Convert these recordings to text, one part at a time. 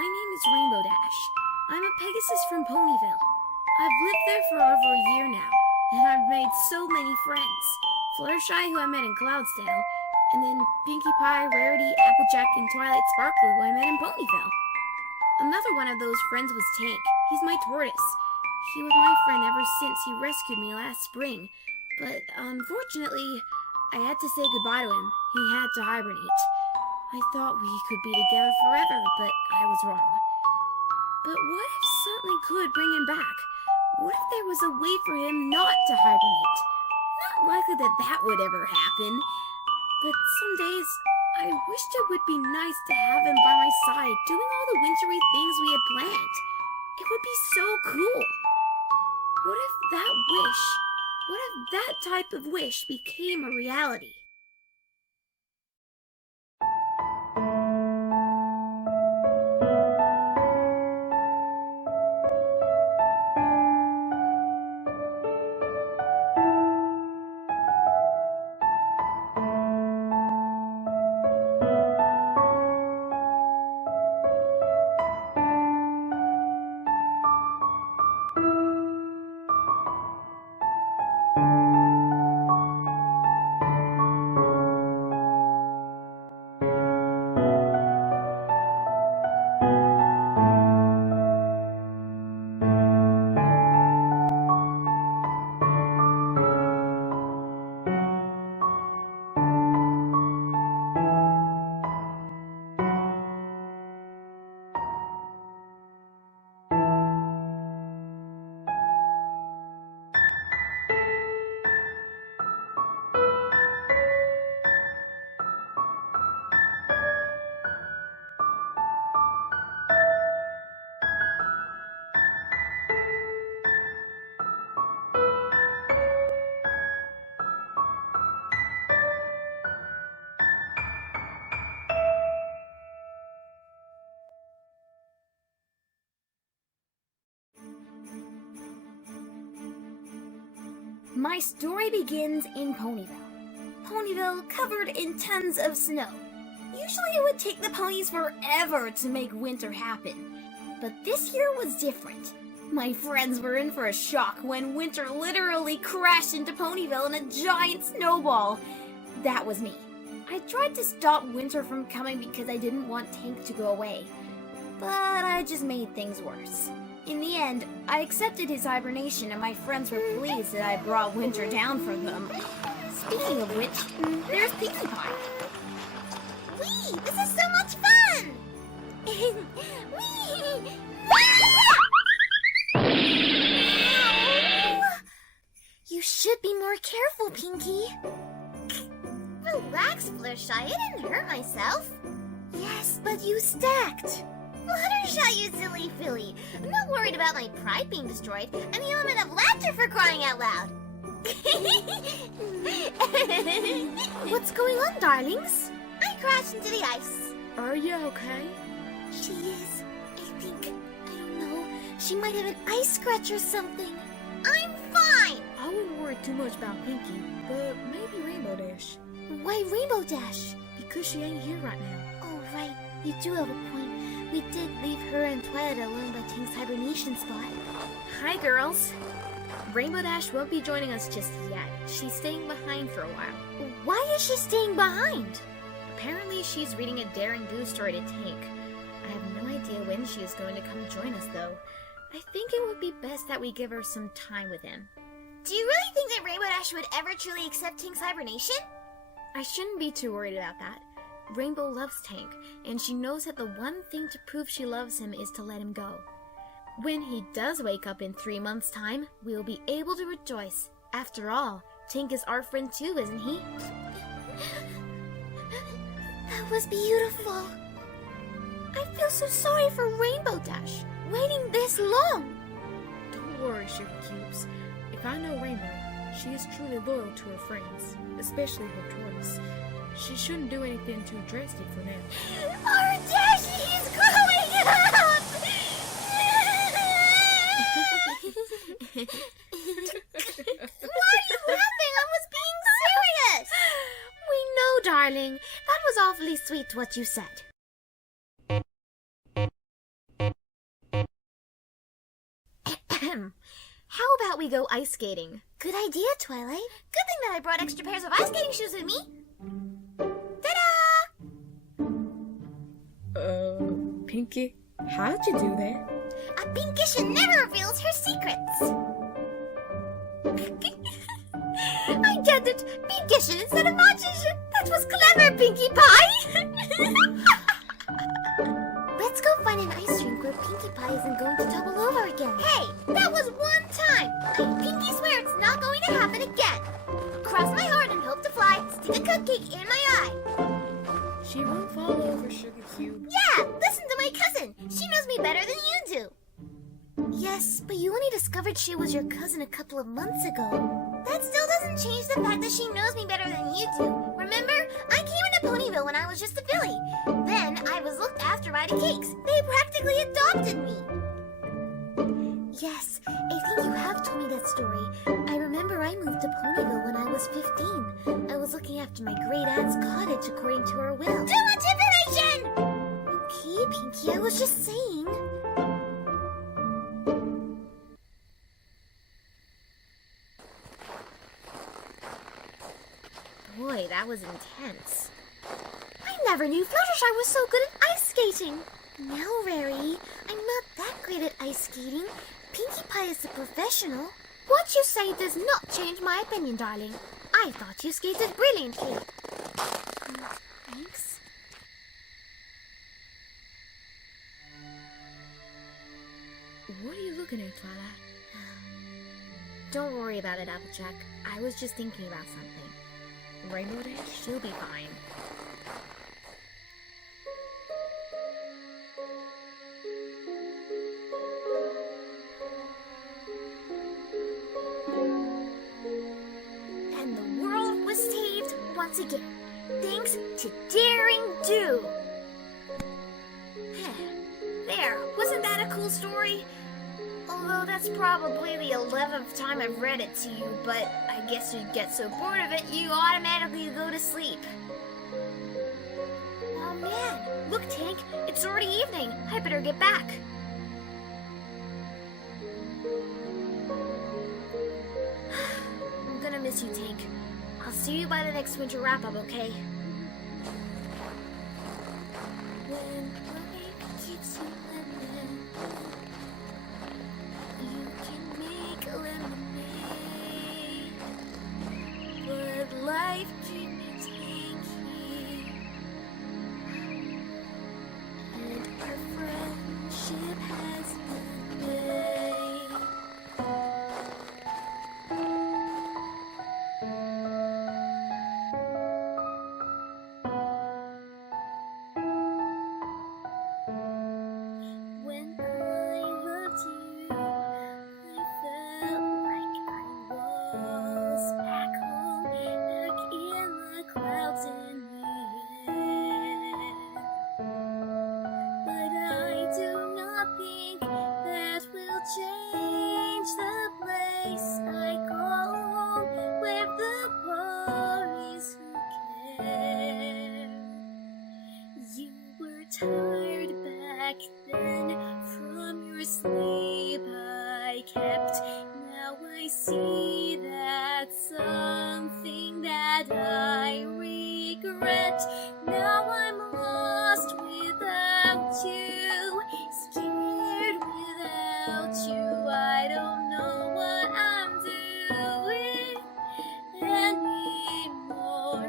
My name is Rainbow Dash. I'm a Pegasus from Ponyville. I've lived there for over a year now, and I've made so many friends. Fluttershy, who I met in Cloudsdale, and then Pinkie Pie, Rarity, Applejack, and Twilight Sparkle, who I met in Ponyville. Another one of those friends was Tank. He's my tortoise. He was my friend ever since he rescued me last spring, but unfortunately, I had to say goodbye to him. He had to hibernate. I thought we could be together forever, but I was wrong. But what if something could bring him back? What if there was a way for him not to hibernate? Not likely that would ever happen. But some days, I wished it would be nice to have him by my side, doing all the wintry things we had planned. It would be so cool. What if that type of wish became a reality? My story begins in Ponyville. Ponyville covered in tons of snow. Usually it would take the ponies forever to make winter happen. But this year was different. My friends were in for a shock when winter literally crashed into Ponyville in a giant snowball. That was me. I tried to stop winter from coming because I didn't want Tank to go away. But I just made things worse. In the end, I accepted his hibernation and my friends were pleased that I brought winter down for them. Speaking of which, there's Pinkie Pie. Wee! This is so much fun! Wee! You should be more careful, Pinkie. Relax, Fluttershy. I didn't hurt myself. Yes, but you stacked. Fluttershy, you silly filly. I'm not worried about my pride being destroyed. I'm the element of laughter for crying out loud. What's going on, darlings? I crashed into the ice. Are you okay? She is. I don't know. She might have an ice scratch or something. I'm fine. I wouldn't worry too much about Pinkie, but maybe Rainbow Dash. Why Rainbow Dash? Because she ain't here right now. Oh, right. You do have a point. We did leave her and Twilight alone by Tank's hibernation spot. Hi, girls. Rainbow Dash won't be joining us just yet. She's staying behind for a while. Why is she staying behind? Apparently, she's reading a Daring Do story to Tank. I have no idea when she is going to come join us, though. I think it would be best that we give her some time with him. Do you really think that Rainbow Dash would ever truly accept Tank's hibernation? I shouldn't be too worried about that. Rainbow loves Tank, and she knows that the one thing to prove she loves him is to let him go. When he does wake up in 3 months' time, we'll be able to rejoice. After all, Tank is our friend too, isn't he? That was beautiful. I feel so sorry for Rainbow Dash, waiting this long. Don't worry, Sugar Cubes. If I know Rainbow, she is truly loyal to her friends, especially her tortoise. She shouldn't do anything too drastic for now. Our Dashie is growing up! Why are you laughing? I was being serious! We know, darling. That was awfully sweet what you said. How about we go ice skating? Good idea, Twilight. Good thing that I brought extra pairs of ice skating shoes with me. Ta-da! Pinkie, how'd you do that? A Pinkishin never reveals her secrets. I get it. Pinkishin instead of magician. That was clever, Pinkie Pie. Let's go find an ice rink where Pinkie Pie isn't going to tumble over again. Hey, that was one time. I pinky swear it's not going to happen again. Cross my heart and hope to fly. Stick a cupcake in my eye. She won't fall over, Sugar Cube. Yeah, listen to my cousin. She knows me better than you do. Yes, but you only discovered she was your cousin a couple of months ago. That still doesn't change the fact that she knows me better than you do. Remember, I came into Ponyville when I was just a filly. Then I was looked after by the Cakes. They practically adopted me. Yes, I think you have told me that story. I remember I moved to Ponyville when I was 15. I was looking after my great-aunt's cottage according to her will. Too much information! Okay, Pinkie, I was just saying. Boy, that was intense. I never knew Fluttershy was so good at ice skating. No, Rary, I'm not that great at ice skating. Pinkie Pie is a professional. What you say does not change my opinion, darling. I thought you skated brilliantly. Thanks. What are you looking at, Twilight? Don't worry about it, Applejack. I was just thinking about something. Rainbow Dash? She'll be fine. And the world was saved once again, thanks to Daring Do. There, wasn't that a cool story? Although that's probably the 11th time I've read it to you, but I guess you'd get so bored of it, you automatically go to sleep. Oh man, look Tank, it's already evening. I better get back. I'm gonna miss you, Tank. I'll see you by the next winter wrap-up, okay? When life gives you lemon, you can make lemonade. But life can be tanky, and our friendship has been made. When I loved you, I felt like I was back home, back in the clouds in the air. But I do not think that will change the place I call home with the ponies who care. You were tired back then from your sleep I kept. Now I see that's something that I regret. Now I'm lost without you, scared without you. I don't know what I'm doing anymore.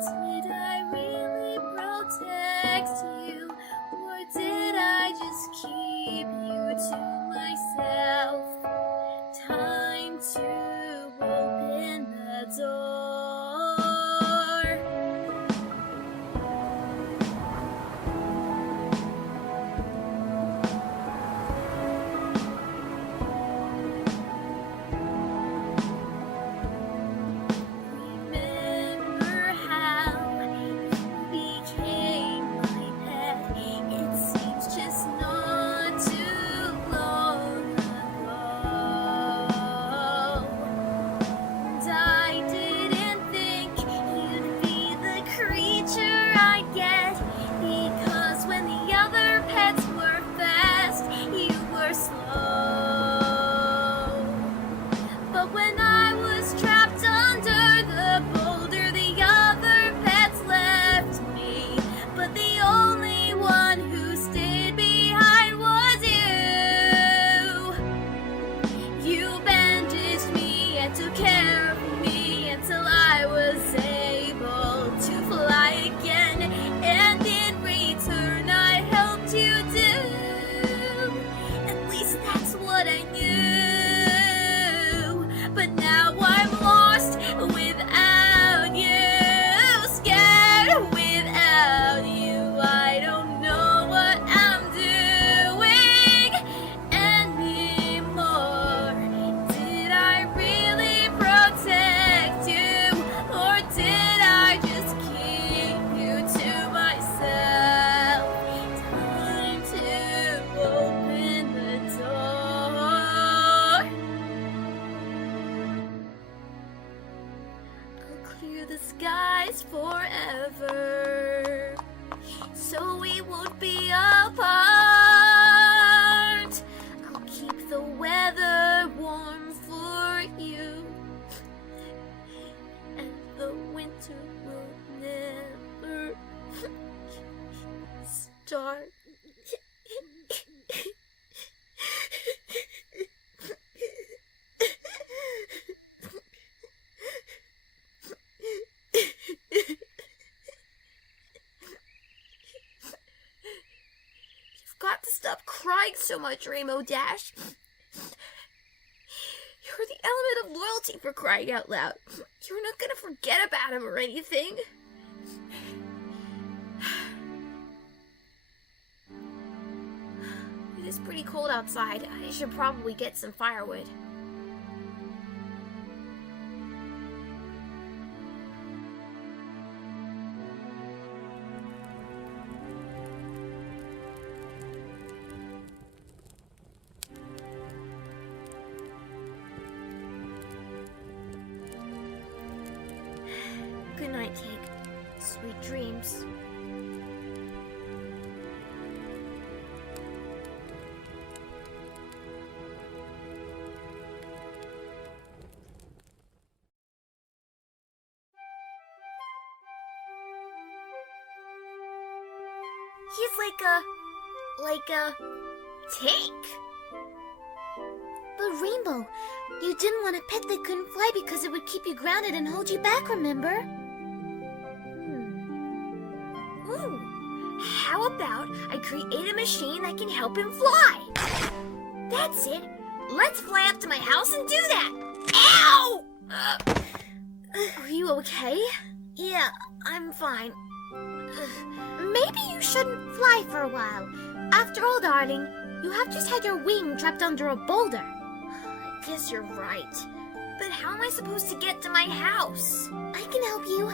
Did I really protect you, or did I just keep you to myself? Time to open the door. was able to fly again, and in return I helped you do. At least that's what I knew. But now I'm lost without you, scared without you. I don't know what I'm doing anymore. Did I really protect you, or did I just keep you to myself? Time to open the door. I'll clear the skies forever, so we won't be apart. I'll keep the weather warm for you, and the winter will never start. You've got to stop crying so much, Rainbow Dash. You're the element of loyalty, for crying out loud. You're not gonna forget about him or anything. It is pretty cold outside. I should probably get some firewood. Good night, Cake. Sweet dreams. He's like a tank. But Rainbow, you didn't want a pet that couldn't fly because it would keep you grounded and hold you back, remember? Ooh, how about I create a machine that can help him fly? That's it. Let's fly up to my house and do that. Ow! Are you okay? Yeah, I'm fine. Maybe you shouldn't fly for a while. After all, darling, you have just had your wing trapped under a boulder. I guess you're right. But how am I supposed to get to my house? I can help you.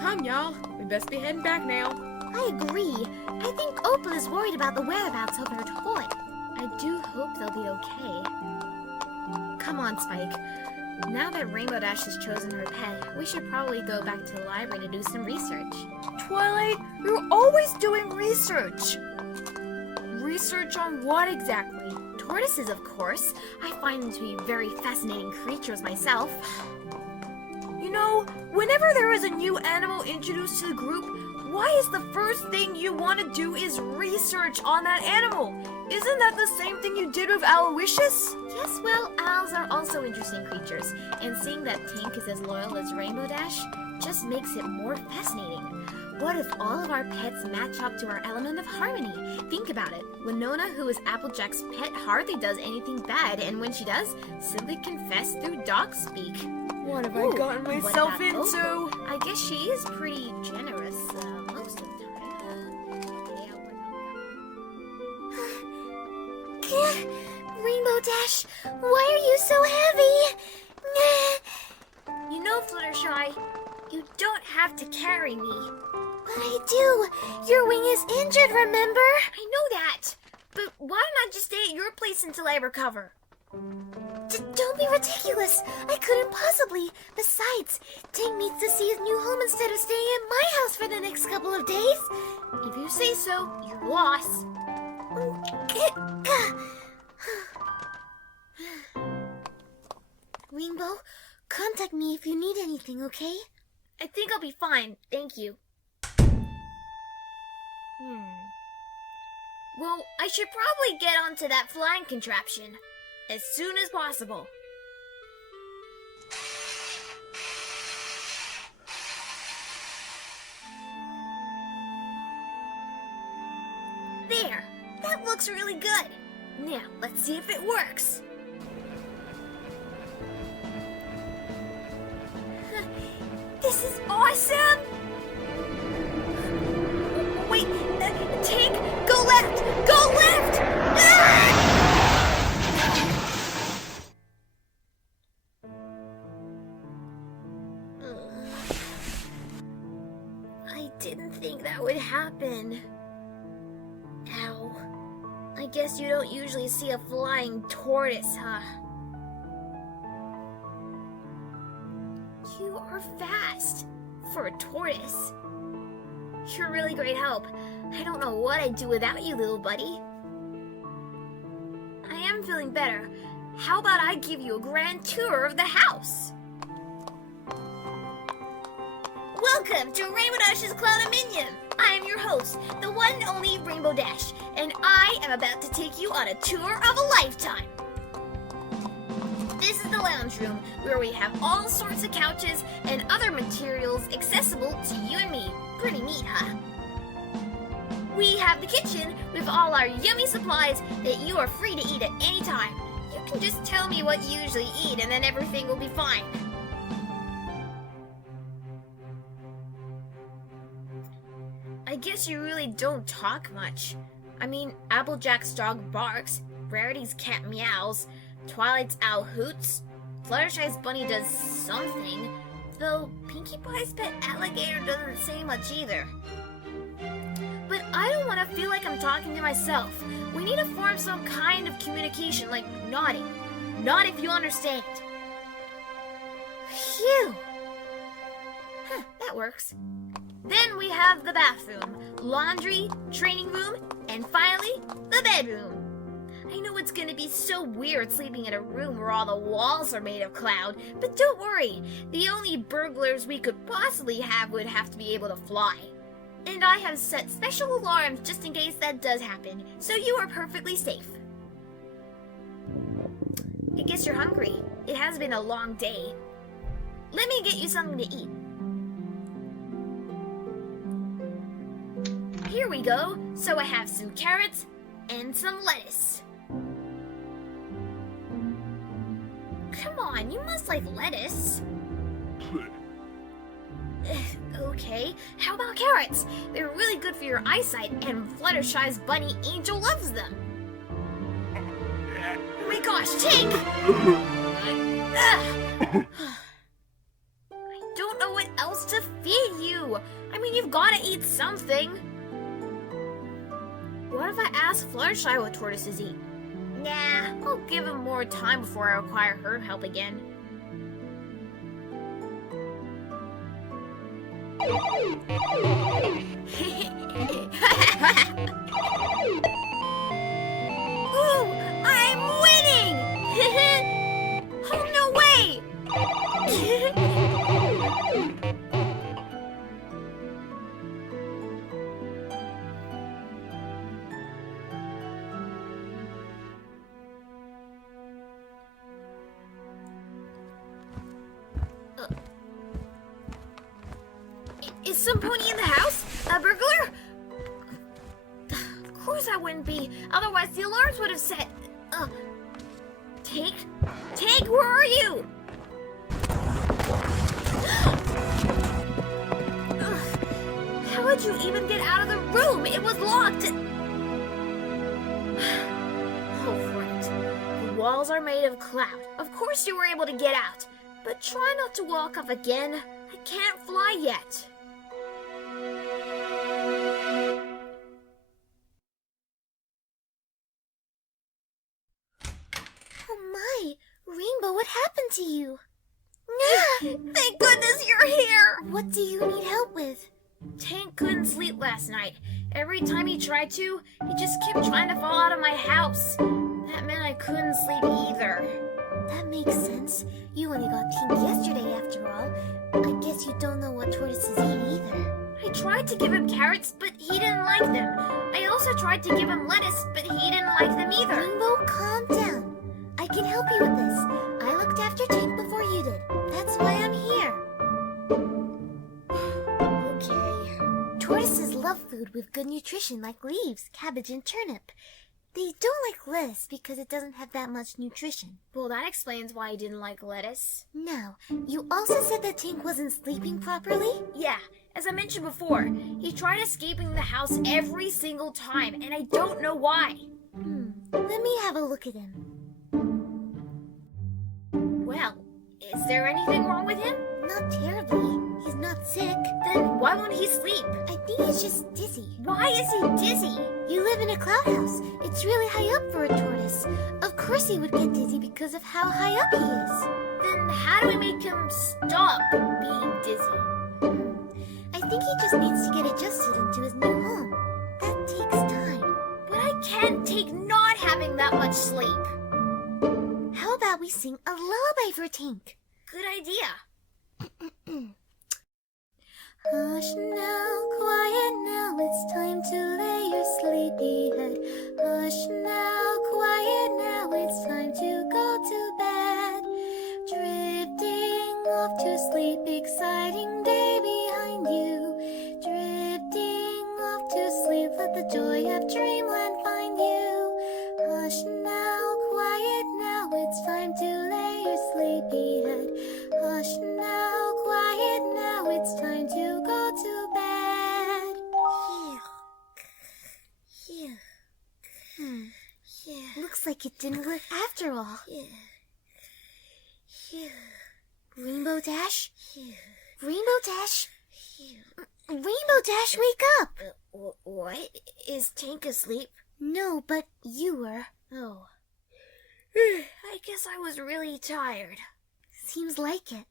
Come, y'all. We best be heading back now. I agree. I think Opal is worried about the whereabouts of her toy. I do hope they'll be okay. Come on, Spike. Now that Rainbow Dash has chosen her pet, we should probably go back to the library to do some research. Twilight, you're always doing research. Research on what exactly? Tortoises, of course. I find them to be very fascinating creatures myself. You know, whenever there is a new animal introduced to the group, why is the first thing you want to do is research on that animal? Isn't that the same thing you did with Aloysius? Yes, well, owls are also interesting creatures, and seeing that Tink is as loyal as Rainbow Dash just makes it more fascinating. What if all of our pets match up to our element of harmony? Think about it. Winona, who is Applejack's pet, hardly does anything bad, and when she does, simply confess through dog speak. What have Ooh, I gotten what myself about into? Opal? I guess she is pretty generous most of the time. Rainbow Dash, why are you so heavy? You know, Fluttershy, you don't have to carry me. But I do. Your wing is injured, remember? I know that. But why not just stay at your place until I recover? Don't be ridiculous. I couldn't possibly. Besides, Tank needs to see his new home instead of staying at my house for the next couple of days. If you say so, your loss. Rainbow, contact me if you need anything, okay? I think I'll be fine, thank you. Well, I should probably get onto that flying contraption as soon as possible. looks really good. Now, let's see if it works. This is awesome! Wait, Tank, go left! Go left! Ah! I didn't think that would happen. Ow. I guess you don't usually see a flying tortoise, huh? You are fast for a tortoise. You're really great help. I don't know what I'd do without you, little buddy. I am feeling better. How about I give you a grand tour of the house? Welcome to Rainbow Dash's Cloudominium. I am your host, the one and only Rainbow Dash, and I am about to take you on a tour of a lifetime. This is the lounge room, where we have all sorts of couches and other materials accessible to you and me. Pretty neat, huh? We have the kitchen with all our yummy supplies that you are free to eat at any time. You can just tell me what you usually eat and then everything will be fine. I guess you really don't talk much. I mean, Applejack's dog barks, Rarity's cat meows, Twilight's owl hoots, Fluttershy's bunny does something, though Pinkie Pie's pet alligator doesn't say much either. But I don't want to feel like I'm talking to myself. We need to form some kind of communication, like nodding. Nod if you understand. Phew! Huh, that works. Then we have the bathroom, laundry, training room, and finally, the bedroom. I know it's gonna be so weird sleeping in a room where all the walls are made of cloud, but don't worry. The only burglars we could possibly have would have to be able to fly. And I have set special alarms just in case that does happen, so you are perfectly safe. I guess you're hungry. It has been a long day. Let me get you something to eat. Here we go. So I have some carrots and some lettuce. Come on, you must like lettuce. Okay, how about carrots? They're really good for your eyesight, and Fluttershy's bunny Angel loves them. Oh my gosh, Tank! I don't know what else to feed you. I mean, you've got to eat something. What if I ask Fluttershy what tortoises eat? Nah, I'll give him more time before I require her help again. Ooh, I'm winning! Oh, no way! Is some pony in the house? A burglar? Of course I wouldn't be. Otherwise the alarms would have set. Tank? Tank, where are you? How did you even get out of the room? It was locked. Oh, right. The walls are made of cloud. Of course you were able to get out. But try not to walk up again. I can't fly yet. Oh my! Rainbow, what happened to you? Thank goodness you're here! What do you need help with? Tank couldn't sleep last night. Every time he tried to, he just kept trying to fall out of my house. That meant I couldn't sleep either. That makes sense. You only got pink yesterday after all. I guess you don't know what tortoises eat either. I tried to give him carrots, but he didn't like them. I also tried to give him lettuce, but he didn't like them either. Rainbow, calm down. I can help you with this. I looked after Tank before you did. That's why I'm here. Okay. Tortoises love food with good nutrition like leaves, cabbage, and turnip. They don't like lettuce because it doesn't have that much nutrition. Well, that explains why he didn't like lettuce. Now, you also said that Tink wasn't sleeping properly? Yeah, as I mentioned before, he tried escaping the house every single time, and I don't know why. Let me have a look at him. Well, is there anything wrong with him? Not terribly. He's not sick. Then why won't he sleep? I think he's just dizzy. Why is he dizzy? You live in a cloud house. It's really high up for a tortoise. Of course he would get dizzy because of how high up he is. Then how do we make him stop being dizzy? I think he just needs to get adjusted into his new home. That takes time. But I can't take not having that much sleep. How about we sing a lullaby for Tink? Good idea. Hush now, quiet now, it's time to lay your sleepy head. Hush now, quiet now, it's time to go to bed. Drifting off to sleep, exciting day behind you. Drifting off to sleep, let the joy of dreamland find you. Hush now, quiet now, it's time to lay your sleepy head. Hush now, quiet now, it's time to go to bed. Looks like it didn't work after all. Rainbow Dash? Rainbow Dash? Rainbow Dash, wake up! What? Is Tink asleep? No, but you were. Oh. I guess I was really tired. Seems like it.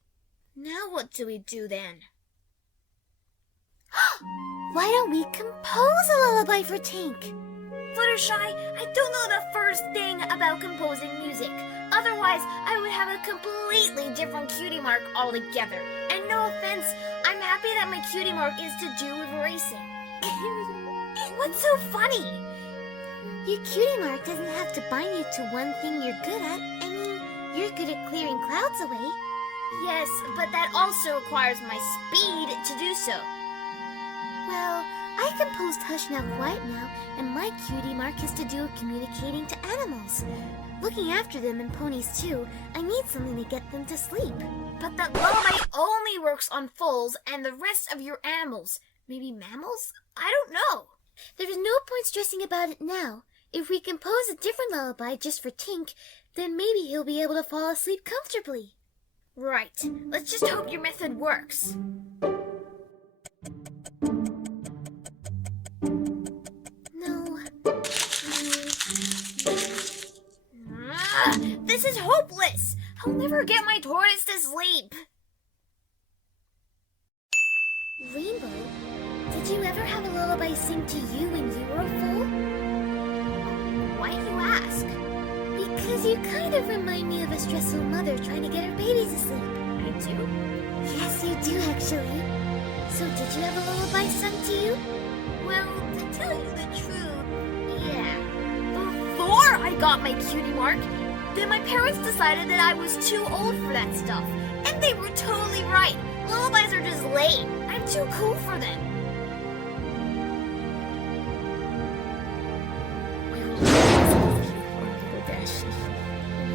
Now what do we do then? Why don't we compose a lullaby for Tink? Fluttershy, I don't know the first thing about composing music. Otherwise, I would have a completely different cutie mark altogether. And no offense, I'm happy that my cutie mark is to do with racing. What's so funny? Your cutie mark doesn't have to bind you to one thing you're good at. I mean, you're good at clearing clouds away. Yes, but that also requires my speed to do so. Well, I composed Hush Now Quiet Now, and my cutie mark is to do with communicating to animals. Looking after them and ponies too, I need something to get them to sleep. But that lullaby only works on foals and the rest of your animals. Maybe mammals? I don't know. There's no point stressing about it now. If we compose a different lullaby just for Tink, then maybe he'll be able to fall asleep comfortably. Right. Let's just hope your method works. No. This is hopeless! I'll never get my tortoise to sleep. Rainbow, did you ever have a lullaby sing to you when you were a foal? Why do you ask? Because you kind of remind me of a stressful mother trying to get her babies to sleep. I do? Yes, you do actually. So did you have a lullaby sung to you? Well, to tell you the truth, yeah. Before I got my cutie mark, then my parents decided that I was too old for that stuff. And they were totally right. Lullabies are just lame. I'm too cool for them.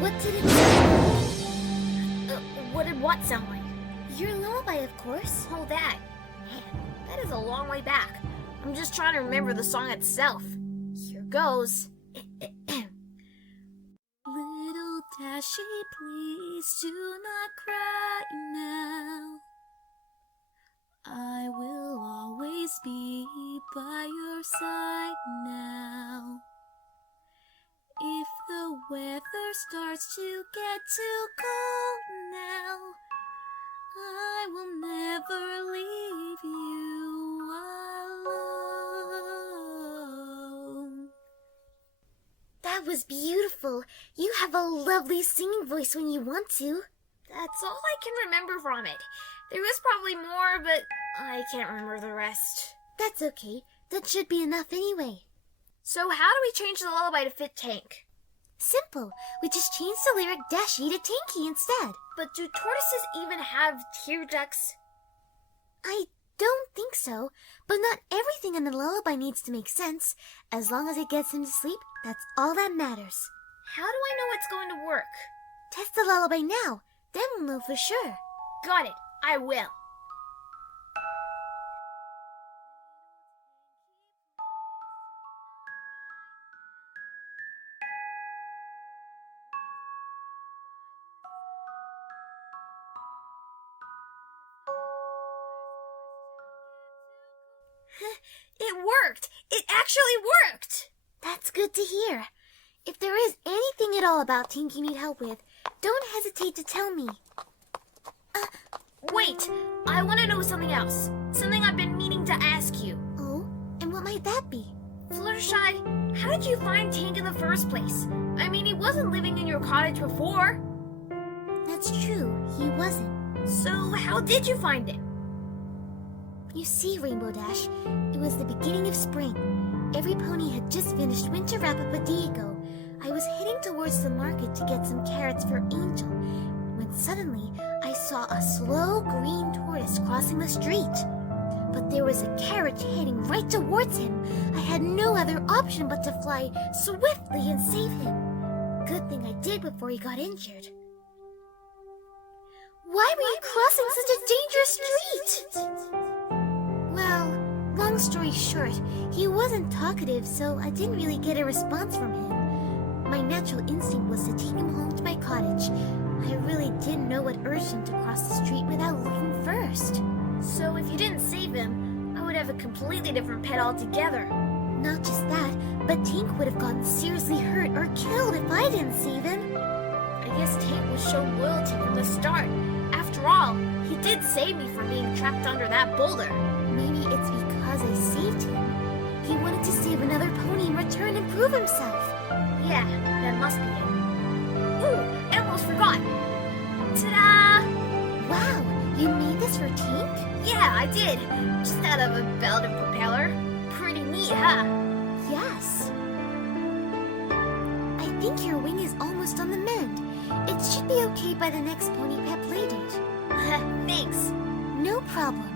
What did it sound What did what sound like? like? Your lullaby, of course. Oh, that. Man, that is a long way back. I'm just trying to remember the song itself. Here goes. Little Dashi, please do not cry now. I will always be by your side now. If the weather starts to get too cold now, I will never leave you alone. That was beautiful. You have a lovely singing voice when you want to. That's all I can remember from it. There was probably more, but I can't remember the rest. That's okay. That should be enough anyway. So how do we change the lullaby to fit Tank? Simple. We just change the lyric Dashi to Tinky instead. But do tortoises even have tear ducts? I Don't think so, but not everything in the lullaby needs to make sense. As long as it gets him to sleep, that's all that matters. How do I know it's going to work? Test the lullaby now, then we'll know for sure. Got it. I will. It worked! It actually worked! That's good to hear. If there is anything at all about Tink you need help with, don't hesitate to tell me. Wait, I want to know something else. Something I've been meaning to ask you. Oh, and what might that be? Fluttershy, how did you find Tink in the first place? I mean, he wasn't living in your cottage before. That's true, he wasn't. So how did you find him? You see, Rainbow Dash, it was the beginning of spring. Every pony had just finished winter wrap-up a day ago. I was heading towards the market to get some carrots for Angel, when suddenly I saw a slow green tortoise crossing the street. But there was a carriage heading right towards him. I had no other option but to fly swiftly and save him. Good thing I did before he got injured. Why were you crossing such a dangerous street? Well, long story short, he wasn't talkative, so I didn't really get a response from him. My natural instinct was to take him home to my cottage. I really didn't know what urged him to cross the street without looking first. So if you didn't save him, I would have a completely different pet altogether. Not just that, but Tink would have gotten seriously hurt or killed if I didn't save him. I guess Tink was shown loyalty from the start. After all, he did save me from being trapped under that boulder. Maybe it's because I saved him. He wanted to save another pony in return and prove himself. Yeah, that must be it. Ooh, I almost forgot. Ta-da! Wow, you made this for Tink? Yeah, I did. Just out of a belt and propeller. Pretty neat, huh? Yes. I think your wing is almost on the mend. It should be okay by the next pony pet playdate. Thanks. No problem.